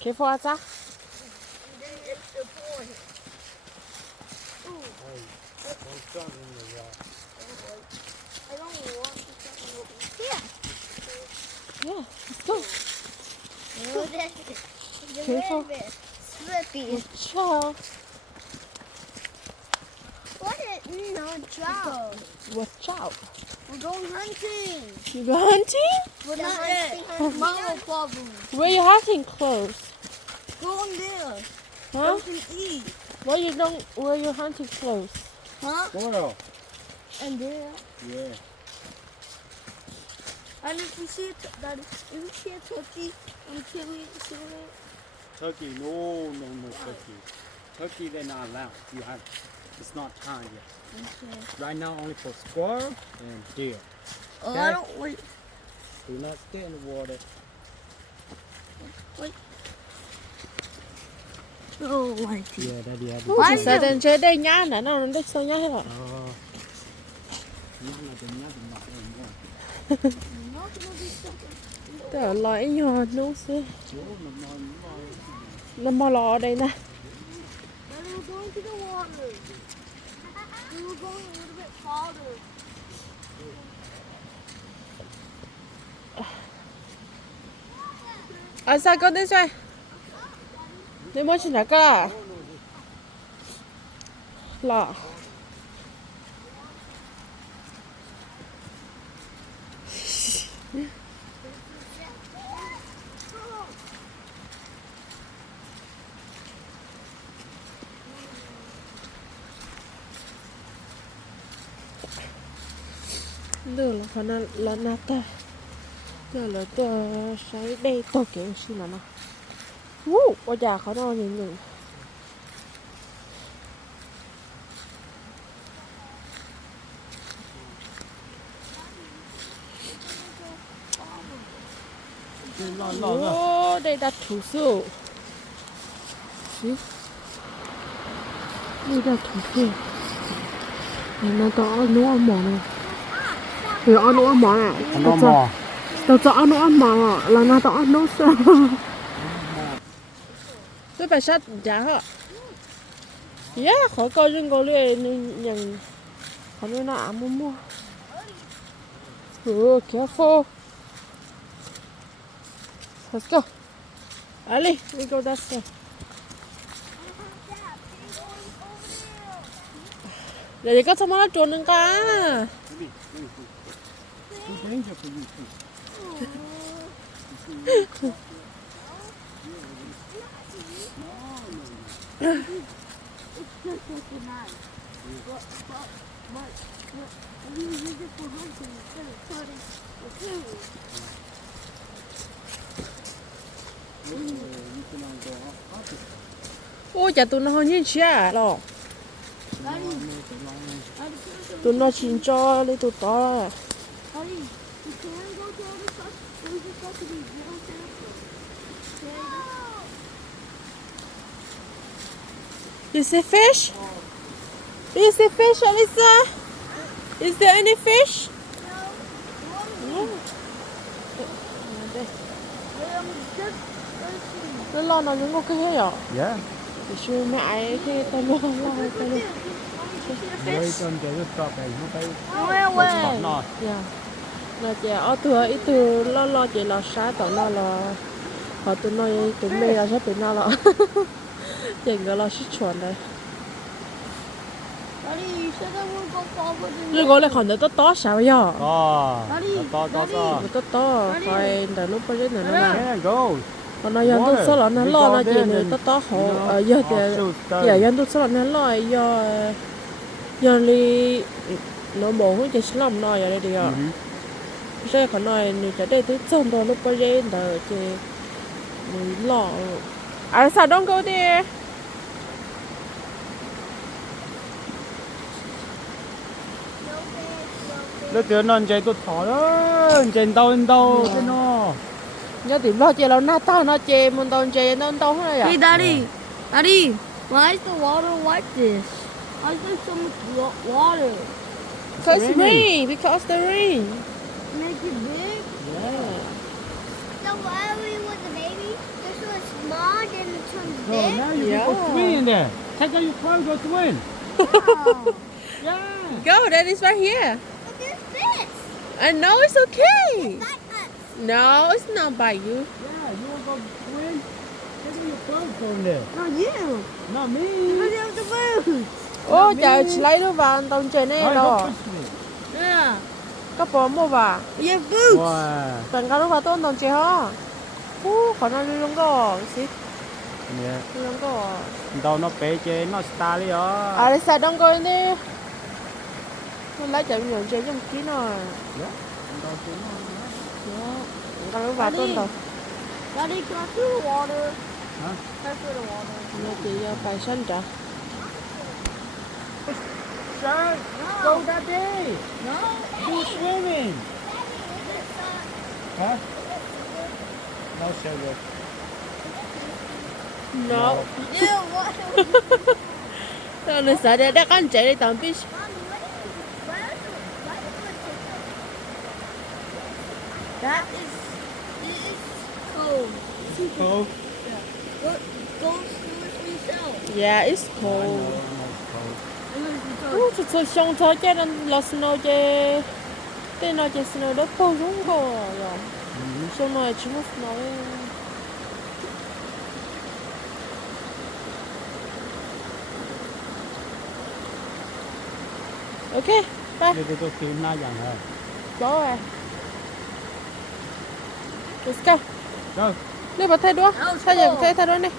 Careful, Asa. Then it's the boy. Ooh. Don't jump in the water. I don't want to jump in the water. Here. Yeah, let's go. Oh, that's it. The Careful. red bit. Slippy. Watch out. What is no job? Watch out. We're going hunting. You go hunting? We're not hunting. Mama problem. Where you hunting close? Go in there. Huh? We can eat. Where you hunting close? Huh? Water. And there. Yeah. And if we see a turkey, can we see it? Turkey, no turkey. Turkey, they're not allowed. It's not time yet. Okay. Right now, only for squirrel and deer. Oh, Okay. I don't wait. Do not stay in the water. Wait. Oh, like it. Yeah, daddy had Why Chỉ sợ đến chơi đây nhá, nó nó sao nhá hết rồi. Tớ nói nhỏ nó sẽ nó mò lò ở đây nè. Then we were going to the water. We were going a little bit farther. Asa, go this way. They want you to go. Lò. Được là phần là nata. Giờ là tôi sẽ đây tôi kiểu xin nó. Ôi già khó đâu nhìn nhìn. Đây là thủ sư. Đây là thủ sư. Nó to nó ăn mỏ này. Thì ăn nó ăn mỏ này. Nó mò. Tao cho ăn nó ăn mỏ là nó to ăn nó sao? Tôi phải sát giá hả? Yeah, khỏi coi dân cô liền nhận khỏi nuôi nó ám mua. Careful. Let's go. Ali, we go that way. Để có sao trốn đừng cả. Too dangerous for you too. It's just such a knife. But we use it for hunting instead of cutting the food. Ôi chả tụi nó như chia rồi. Tụi nó chín cho lấy tụi to rồi. Honey, you can go to other stuff. We just got to be real careful. You see fish? Do you see fish, Alyssa? Is there any fish? No. Nó lo nó những cái hết rồi. Yeah. Thì sư mẹ ấy khi tao lo tao lo. Wait until you stop there. You pay. Where? Not. Yeah. Là chị ở thừa ít từ lo chị là sát tao nó là họ tụi nó tụi mẹ là sát tụi nó là chị cái là xuất chuẩn đấy. Daddy, you said that we'll go forward and Rồi gọi là còn nữa to sao vậy? To. To phải để lúc bây giờ nữa nè. Yeah, go. Còn nó dân tôi sợ là nó lo là chị nữa to họ giờ thì giờ dân tôi sợ là nó lo giờ đi nó bỏ hướng chị làm nói vậy đi à. Sẽ còn nói nếu cho đây tôi trông đó lúc bây giờ đỡ chị lo. À sao don't go there? Nó tự nó chạy tôi thỏ đó, chạy đâu thế nó. Nhớ tìm lo chị là nó ta nó chị muốn tao chị nó đâu hết rồi. Hey, Daddy, why is the water like this? Why is there so much water? Because rain, because the rain. Make it big? Yeah. So why are we with the baby? more than some So now you can go Yeah. swim in there. Take out your clothes, go swim. Oh. Yeah. Go, that is right here. But there's fish. I know it's okay. Like us. No, it's not by you. Yeah, you want to go swim? Take out your clothes, go in there. Not you. Not me. Because of the food. Ô, trời lấy nó vào tông trời này Alright, đó. go push me. Yeah. Có bỏ mua vào. Your boots. Wow. Bạn có nó vào tông tông trời hả? Khó nó đi lông có. Xí, Yeah. đi lông có. Đâu nó bé chơi, nó star đi ó. À, để xài đông coi đi. Nó lấy chạy nhường chơi trong ký nè. Đâu chơi nó. Có nó vào tông tông. Daddy, can I through the water? Huh? Can I through the water? Nó chỉ bài sân trả. Son, go daddy. No. Do swimming. Huh? No sugar. No. Ew, what? Rồi nó sợ để con chạy đi tầm fish. That is cold. Cool. Go with yourself. Yeah, it's cold. Thật sự xong thôi chứ nó là snow chứ. Thế nó chứ snow đó khô xuống khô rồi. Xong rồi chỉ mất snow. Ok, bye. Để tôi kiếm na dạng hả? Có rồi. Let's go. Go. Đi vào thay đũa. Thay giờ thay đũa này.